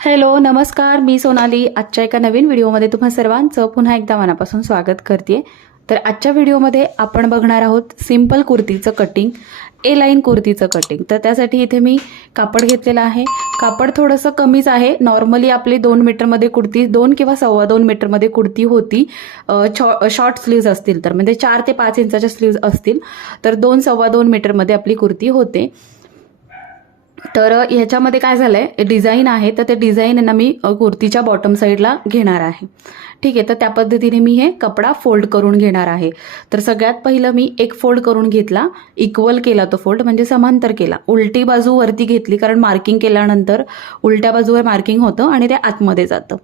Hello नमस्कार मी सोनाली. आजच्या एका नवीन व्हिडिओमध्ये तुम्हा सर्वांचं पुन्हा एकदा मनापासून स्वागत करते तर आजच्या व्हिडिओमध्ये आपण बघणार आहोत सिंपल कुर्तीचं कटिंग ए लाईन कुर्तीचं कटिंग तर त्यासाठी इथे मी कापड घेतलेलं आहे. कापड थोडंसं कमीच आहे. नॉर्मली आपली दोन मीटरमध्ये कुर्ती दोन किंवा सव्वा दोन मीटरमध्ये कुर्ती होती. छॉ शॉर्ट स्लीव्ज असतील तर म्हणजे चार ते पाच इंचाच्या स्लीव्ज असतील. तर दोन सव्वा दोन मीटरमध्ये आपली कुर्ती होते. तर ह्याच्यामध्ये काय झालं आहे डिझाईन आहे तर ते डिझाईन ना मी कुर्तीच्या बॉटम साईडला घेणार आहे. ठीक आहे तर त्या पद्धतीने मी हे कपडा फोल्ड करून घेणार आहे. तर सगळ्यात पहिलं मी एक फोल्ड करून घेतला इक्वल केला तो फोल्ड म्हणजे समांतर केला. उलटी बाजू वरती घेतली कारण मार्किंग केल्यानंतर उलट्या बाजूवर मार्किंग होतं आणि ते आतमध्ये जातं.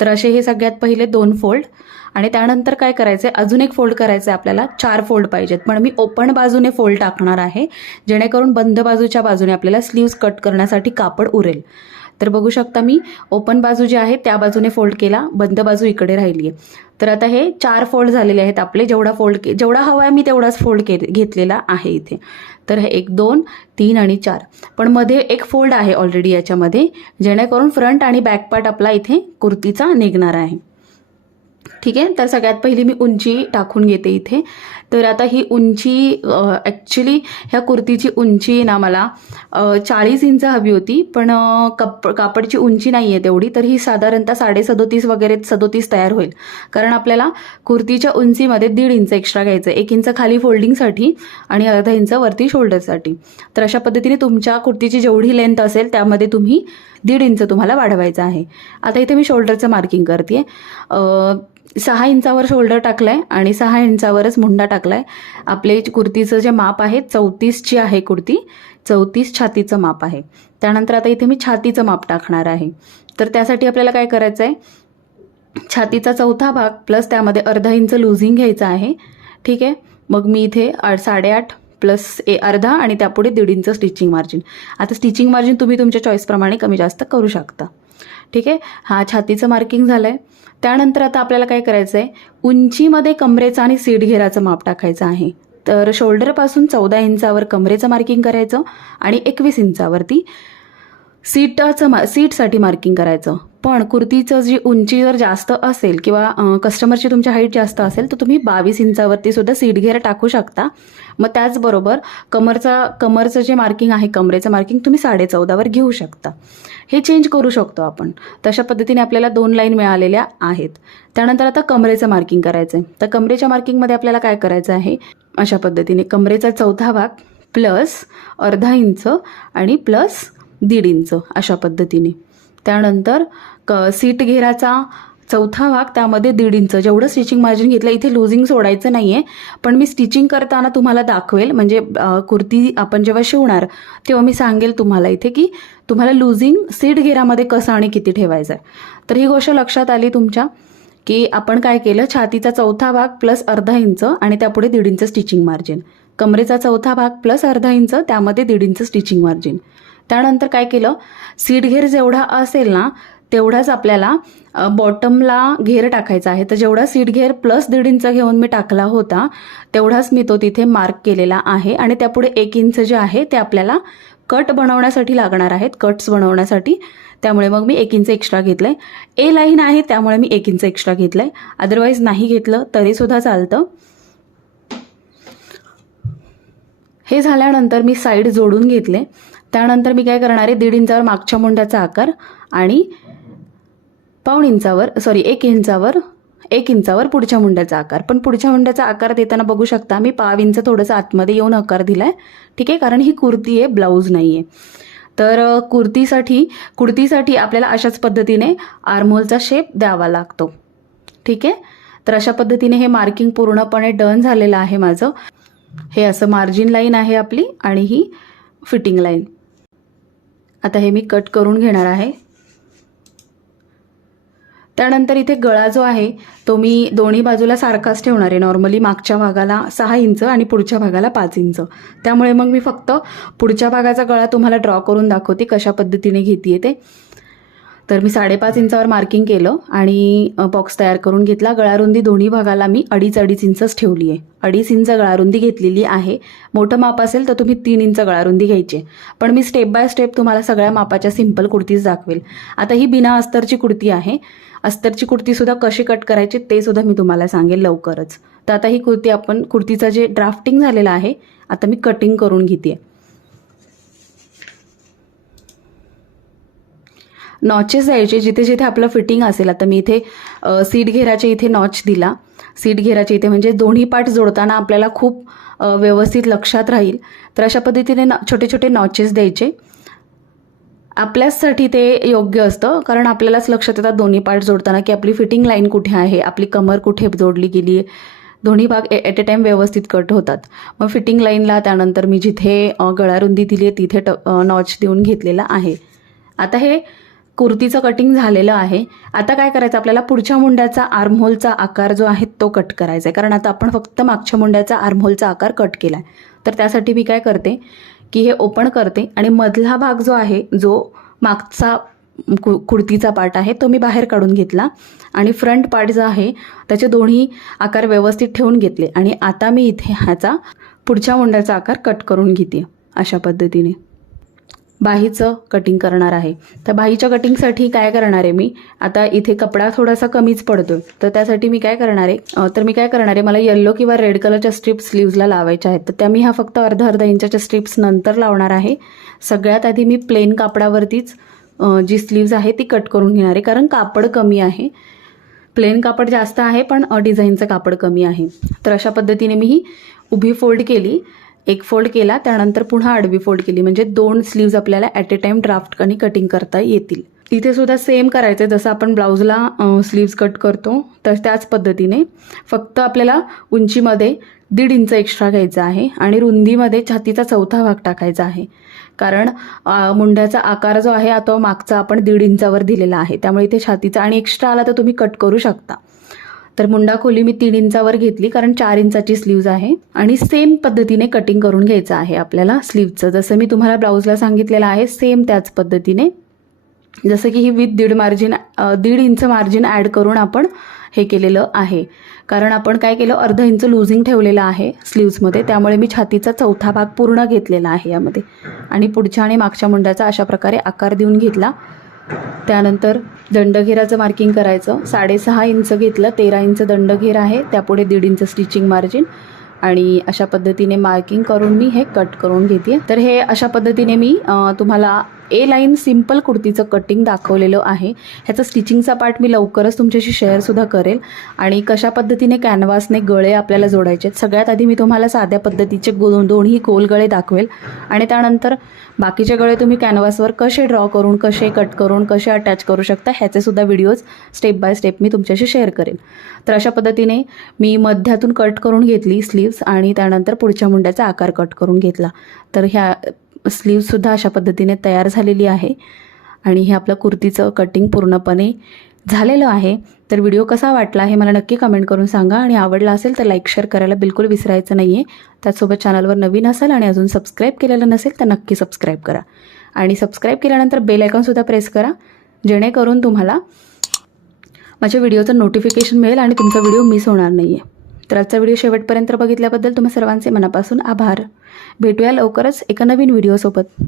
तर असे हे सगळ्यात पहिले दोन फोल्ड आणि त्यानंतर काय करायचं आहे अजून एक फोल्ड करायचं आहे आपल्याला. चार फोल्ड पाहिजेत. पण मी ओपन बाजूने फोल्ड टाकणार आहे जेणेकरून बंद बाजूच्या बाजूने आपल्याला स्लीव्ज कट करण्यासाठी कापड उरेल. तर बघू शकता मी ओपन बाजू जी आहे त्या बाजूने फोल्ड केला बंद बाजू इकडे राहिली आहे तर आता हे चार फोल्ड झालेले आहेत आपले. जेवढा फोल्ड के जेवढा हवा आहे मी तेवढाच फोल्ड के घेतलेला आहे इथे. तर हे एक दोन तीन आणि चार. पण मध्ये एक फोल्ड आहे ऑलरेडी याच्यामध्ये जेणेकरून फ्रंट आणि बॅक पार्ट आपला इथे कुर्तीचा निघणार आहे. ठीक आहे? तर सगळ्यात पहिली मी उंची टाकून घेते इथे. तर आता ही उंची ॲक्च्युली ह्या कुर्तीची उंची ना मला चाळीस इंच हवी होती. पण कप कापडची उंची नाही आहे तेवढी. तर ही साधारणतः साडे सदोतीस वगैरे सदोतीस तयार होईल. कारण आपल्याला कुर्तीच्या उंचीमध्ये दीड इंच एक्स्ट्रा घ्यायचं एक इंच खाली फोल्डिंगसाठी आणि अर्धा इंच वरती शोल्डरसाठी तर अशा पद्धतीने तुमच्या कुर्तीची जेवढी लेंथ असेल त्यामध्ये तुम्ही दीड इंच तुम्हाला वाढवायचं आहे. आता इथे मी शोल्डरचं मार्किंग करते सहा इंचावर शोल्डर टाकलाय आणि सहा इंचावरच मुंडा टाकलाय. आपले कुर्तीचं जे माप आहे चौतीसची आहे कुर्ती चौतीस छातीचं माप आहे. त्यानंतर आता इथे मी छातीचं माप टाकणार आहे. तर त्यासाठी आपल्याला काय करायचं आहे छातीचा चौथा भाग प्लस त्यामध्ये अर्धा इंच लुझिंग घ्यायचं आहे. ठीक आहे? मग मी इथे साडेआठ प्लस ए अर्धा आणि त्यापुढे दीड इंच स्टिचिंग मार्जिन आता स्टिचिंग मार्जिन तुम्ही तुमच्या चॉईसप्रमाणे कमी जास्त करू शकता. ठीक आहे? हा छातीचं मार्किंग झालं आहे त्यानंतर आता आपल्याला काय करायचं आहे उंचीमध्ये कमरेचं आणि सीट घेराचं माप टाकायचं आहे. तर शोल्डरपासून चौदा इंचावर कमरेचं मार्किंग करायचं आणि एकवीस इंचावरती सीटाचं मा सीटसाठी मार्किंग करायचं. पण कुर्तीचं जी उंची जर जास्त असेल किंवा कस्टमरची तुमची हाईट जास्त असेल तर तुम्ही बावीस इंचावरती सुद्धा सीट घेर टाकू शकता. मग त्याचबरोबर कमरचा कमरचं जे मार्किंग आहे कमरेचं मार्किंग तुम्ही साडे चौदावर घेऊ शकता. हे चेंज करू शकतो आपण. तशा पद्धतीने आपल्याला दोन लाईन मिळालेल्या आहेत. त्यानंतर आता कमरेचं मार्किंग करायचं आहे तर कमरेच्या मार्किंगमध्ये आपल्याला काय करायचं आहे? अशा पद्धतीने कमरेचा चौथा भाग प्लस अर्धा इंच आणि प्लस दीड इंच अशा पद्धतीने. त्यानंतर क सीट घेराचा चौथा भाग त्यामध्ये दीड इंच. जेवढं स्टिचिंग मार्जिन घेतलं इथे लुझिंग सोडायचं नाही आहे पण मी स्टिचिंग करताना तुम्हाला दाखवेल म्हणजे कुर्ती आपण जेव्हा शिवणार तेव्हा मी सांगेल तुम्हाला इथे की तुम्हाला लुझिंग सीट घेरामध्ये कसं आणि किती ठेवायचं आहे तर ही गोष्ट लक्षात आली तुमच्या की आपण काय केलं? छातीचा चौथा भाग प्लस अर्धा इंच आणि त्यापुढे दीड इंच स्टिचिंग मार्जिन कमरेचा चौथा भाग प्लस अर्धा इंच त्यामध्ये दीड इंच स्टिचिंग मार्जिन त्यानंतर काय केलं? सीट घेर जेवढा असेल ना तेवढाच आपल्याला बॉटमला घेर टाकायचा आहे. तर जेवढा सीट घेर प्लस दीड इंच घेऊन मी टाकला होता तेवढाच मी तो तिथे मार्क केलेला आहे. आणि त्यापुढे एक इंच जे आहे ते आपल्याला कट बनवण्यासाठी लागणार आहेत. कट्स बनवण्यासाठी. त्यामुळे मग मी एक इंच एक्स्ट्रा घेतलंय. ए लाईन आहे त्यामुळे मी एक इंच एक्स्ट्रा घेतलंय. अदरवाईज नाही घेतलं तरीसुद्धा चालतं. हे झाल्यानंतर मी साईड जोडून घेतले. त्यानंतर मी काय करणार आहे दीड इंचावर मागच्या मुंड्याचा आकार आणि पाऊण इंचावर सॉरी एक इंचावर एक इंचावर पुढच्या मुंड्याचा आकार. पण पुढच्या मुंड्याचा आकार देताना बघू शकता मी पाव इंच थोडंसं आतमध्ये येऊन आकार दिलाय. ठीक आहे कारण ही कुर्ती आहे ब्लाऊज नाही आहे तर कुर्तीसाठी कुर्तीसाठी आपल्याला अशाच पद्धतीने आर्मोलचा शेप द्यावा लागतो. ठीक आहे? तर अशा पद्धतीने हे मार्किंग पूर्णपणे डन झालेलं आहे माझं. हे असं मार्जिन लाईन आहे आपली आणि ही फिटिंग लाईन आता हे मी कट करून घेणार आहे. त्यानंतर इथे गळा जो आहे तो मी दोन्ही बाजूला सारखाच ठेवणार आहे. नॉर्मली मागच्या भागाला सहा इंच आणि पुढच्या भागाला पाच इंच. त्यामुळे मग मी फक्त पुढच्या भागाचा गळा तुम्हाला ड्रॉ करून दाखवते कशा पद्धतीने घेते ते. तर मी साडेपाच इंचावर मार्किंग केलं आणि बॉक्स तयार करून घेतला. गळारुंदी दोन्ही भागाला मी अडीच अडीच इंचच ठेवली आहे. अडीच इंच गळारुंदी घेतलेली आहे. मोठं माप असेल तर तुम्ही तीन इंच गळारुंदी घ्यायची. पण मी स्टेप बाय स्टेप तुम्हाला सगळ्या मापाच्या सिंपल कुर्तीज दाखवेल. आता ही बिना अस्तरची कुर्ती आहे. अस्तरची कुर्तीसुद्धा कशी कट करायची ते सुद्धा मी तुम्हाला सांगेल लवकरच. तर आता ही कुर्ती आपण कुर्तीचं जे ड्राफ्टिंग झालेलं आहे आता मी कटिंग करून घेते नॉचेस द्यायचे जिथे जिथे आपलं फिटिंग असेल. आता मी इथे सीट घेराच्या इथे नॉच दिला. सीट घेराच्या इथे म्हणजे दोन्ही पार्ट जोडताना आपल्याला खूप व्यवस्थित लक्षात राहील. तर अशा पद्धतीने न छोटे छोटे नॉचेस द्यायचे. आपल्याचसाठी ते योग्य असतं कारण आपल्यालाच लक्षात येतात दोन्ही पार्ट जोडताना की आपली फिटिंग लाईन कुठे आहे आपली कमर कुठे जोडली गेली आहे. दोन्ही भाग ॲट ए टाईम व्यवस्थित कट होतात. मग फिटिंग लाईनला त्यानंतर मी जिथे गळारुंदी दिली आहे तिथे ट नॉच देऊन घेतलेला आहे. आता हे कुर्तीचं कटिंग झालेलं आहे. आता काय करायचं? आपल्याला पुढच्या मुंड्याचा आर्महोलचा आकार जो आहे तो कट करायचा आहे. कारण आता आपण फक्त मागच्या मुंड्याचा आर्महोलचा आकार कट केला आहे तर त्यासाठी मी काय करते? की हे ओपन करते आणि मधला भाग जो आहे जो मागचा कु कुर्तीचा पार्ट आहे तो मी बाहेर काढून घेतला आणि फ्रंट पार्ट जो आहे त्याचे दोन्ही आकार व्यवस्थित ठेवून घेतले. आणि आता मी इथे ह्याचा पुढच्या मुंड्याचा आकार कट करून घेते अशा पद्धतीने. बाहीचं कटिंग करणार आहे. तर बाहीच्या कटिंगसाठी काय करणार आहे मी? आता इथे कपडा थोडासा कमीच पडतो तर त्यासाठी मी काय करणार आहे? तर मी काय करणार आहे? मला येल्लो किंवा रेड कलरच्या स्ट्रिप्स स्लीव्जला लावायच्या आहेत. तर त्या मी ह्या फक्त अर्धा अर्धा इंचाच्या स्ट्रिप्स नंतर लावणार आहे. सगळ्यात आधी मी प्लेन कापडावरतीच जी स्लीव्ज आहे ती कट करून घेणार आहे. कारण कापड कमी आहे. प्लेन कापड जास्त आहे पण डिझाईनचं कापड कमी आहे. तर अशा पद्धतीने मी ही उभी फोल्ड केली. एक फोल्ड केला त्यानंतर पुन्हा आडवी फोल्ड केली. म्हणजे दोन स्लीव्ज आपल्याला ॲट ए टाईम ड्राफ्ट आणि कटिंग करता येतील. इथे सुद्धा सेम करायचं आहे जसं आपण ब्लाऊजला स्लीव्ज कट करतो तर त्याच पद्धतीने फक्त आपल्याला उंचीमध्ये दीड इंच एक्स्ट्रा घ्यायचा आहे आणि रुंदीमध्ये छातीचा चौथा भाग टाकायचा आहे. कारण मुंड्याचा आकार जो आहे तो मागचा आपण दीड इंचावर दिलेला आहे. त्यामुळे इथे छातीचा आणि एक्स्ट्रा आला तर तुम्ही कट करू शकता. तर मुंडा खोली मी तीन इंचावर घेतली कारण चार इंचाची स्लीव्ज आहे आणि सेम पद्धतीने कटिंग करून घ्यायचं आहे आपल्याला स्लीव्जचं जसं मी तुम्हाला ब्लाऊजला सांगितलेलं आहे सेम त्याच पद्धतीने. जसं की ही विथ दीड मार्जिन दीड इंच मार्जिन ॲड करून आपण हे केलेलं आहे. कारण आपण काय केलं अर्धा इंच लुझिंग ठेवलेलं आहे स्लीव्समध्ये त्यामुळे मी छातीचा चौथा भाग पूर्ण घेतलेला आहे यामध्ये. आणि पुढच्या आणि मागच्या मुंड्याचा अशा प्रकारे आकार देऊन घेतला. त्यानंतर दंडघेराचं मार्किंग करायचं. साडेसहा इंच घेतलं तेरा इंच दंडघेर आहे त्यापुढे दीड इंच स्टिचिंग मार्जिन आणि अशा पद्धतीने मार्किंग करून मी हे कट करून घेते तर हे अशा पद्धतीने मी तुम्हाला ए लाईन सिंपल कुर्तीचं कटिंग दाखवलेलं आहे. ह्याचं स्टिचिंगचा पार्ट मी लवकरच तुमच्याशी शेअरसुद्धा करेल. आणि कशा पद्धतीने कॅनव्हासने गळे आपल्याला जोडायचे आहेत सगळ्यात आधी मी तुम्हाला साध्या पद्धतीचे गो दोन्ही गोल गळे दाखवेल. आणि त्यानंतर बाकीचे गळे तुम्ही कॅनव्हासवर कसे ड्रॉ करून कसे कट करून कसे अटॅच करू शकता ह्याचेसुद्धा व्हिडिओज स्टेप बाय स्टेप मी तुमच्याशी शेअर करेन तर अशा पद्धतीने मी मध्यातून कट करून घेतली स्लीव्स आणि त्यानंतर पुढच्या मुंड्याचा आकार कट करून घेतला. तर ह्या स्लीवसुद्धा अशा पद्धतीने तयार झालेली आहे. आणि हे आपलं कुर्तीचं कटिंग पूर्णपणे झालेलं आहे. तर व्हिडिओ कसा वाटला हे मला नक्की कमेंट करून सांगा. आणि आवडला असेल तर लाईक शेअर करायला बिलकुल विसरायचं नाही आहे त्याचसोबत चॅनलवर नवीन असाल आणि अजून सबस्क्राईब केलेलं नसेल तर नक्की सबस्क्राईब करा. आणि सबस्क्राईब केल्यानंतर बेल आयकॉनसुद्धा प्रेस करा. जेणेकरून तुम्हाला माझ्या व्हिडिओचं नोटिफिकेशन मिळेल आणि तुमचा व्हिडिओ मिस होणार नाही आहे तर आजचा व्हिडिओ शेवटपर्यंत बघितल्याबद्दल तुम्हा सर्वांचे मनापासून आभार. भेटूया लवकरच एका नवीन व्हिडिओसोबत.